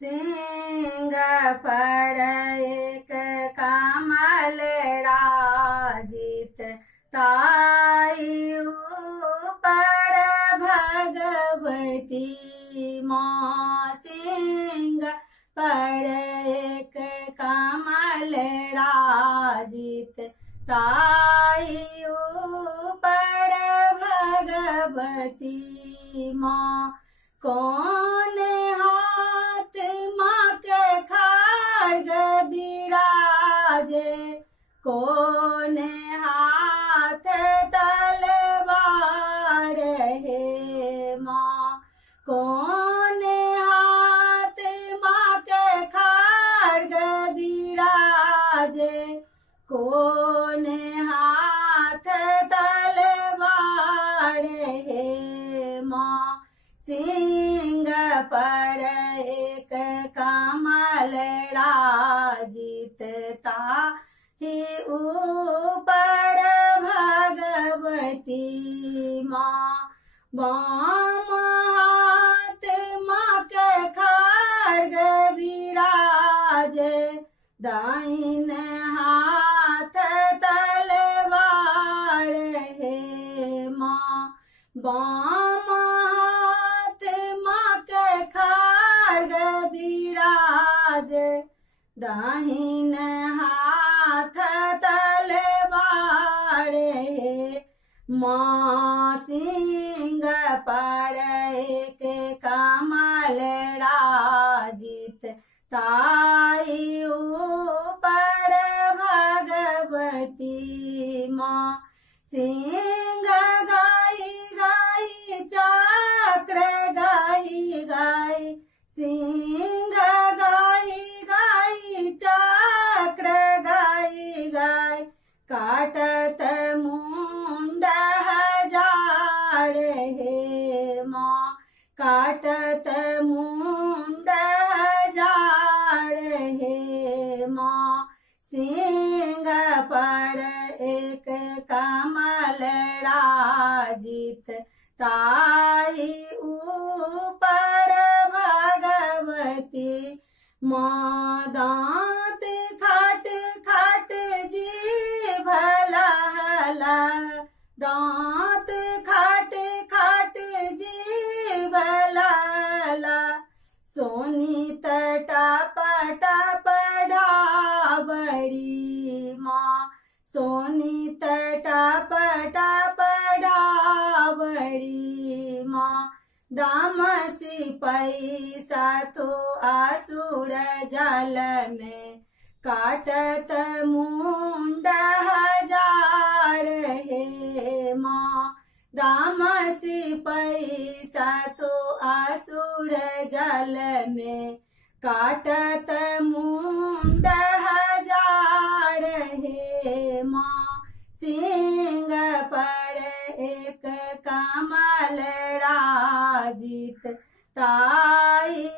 सिंग पर एक कमलड़ा जित ताई ऊपर भगवती माँ। सिंग पर एक कमलड़ा जित ताई ऊपर भगवती माँ। कौन हाथ माँ के खड्ग बिराजे, कौन हाथ तलवार है माँ। कौन हाथ माँ के खड्ग बिराजे, कौन हाथ तलवार है माँ। सिंग पर एक कमलड़ा जित ताई ऊपर भगवती माँ। बाम हाथ माँ के खड्ग बिराजे, दाहिन हाथ तलवार है माँ। बाम हाथ माँ के खड्ग बिराजे, दाहिन हाथ तलवार है माँ। सिंग पर एक कमलड़ा जित ताई ऊपर भगवती माँ। सिंह गाई गाई चक्र गाई गाई, सिंह गाई गाई चक्र गाई गाई, काटत मुंड हजार है माँ। काटत मुंड हजार है माँ। सिंग पर एक कमलड़ा जित ताई ऊपर भगवती माँ। दांत खट खट जीभ लहला, दांत खट खट जीभ लहला, सोनी टप टप ढाबड़ी माँ। सोनी टप टप ढाबड़ी माँ। दामसी पैसा तो आसुर जल में, काटत मुंड हजार है माँ। दामसी पैसा तो आसुर जल में, काटत मुंड हजार है माँ। सिंग पर एक कमलड़ा जित ताई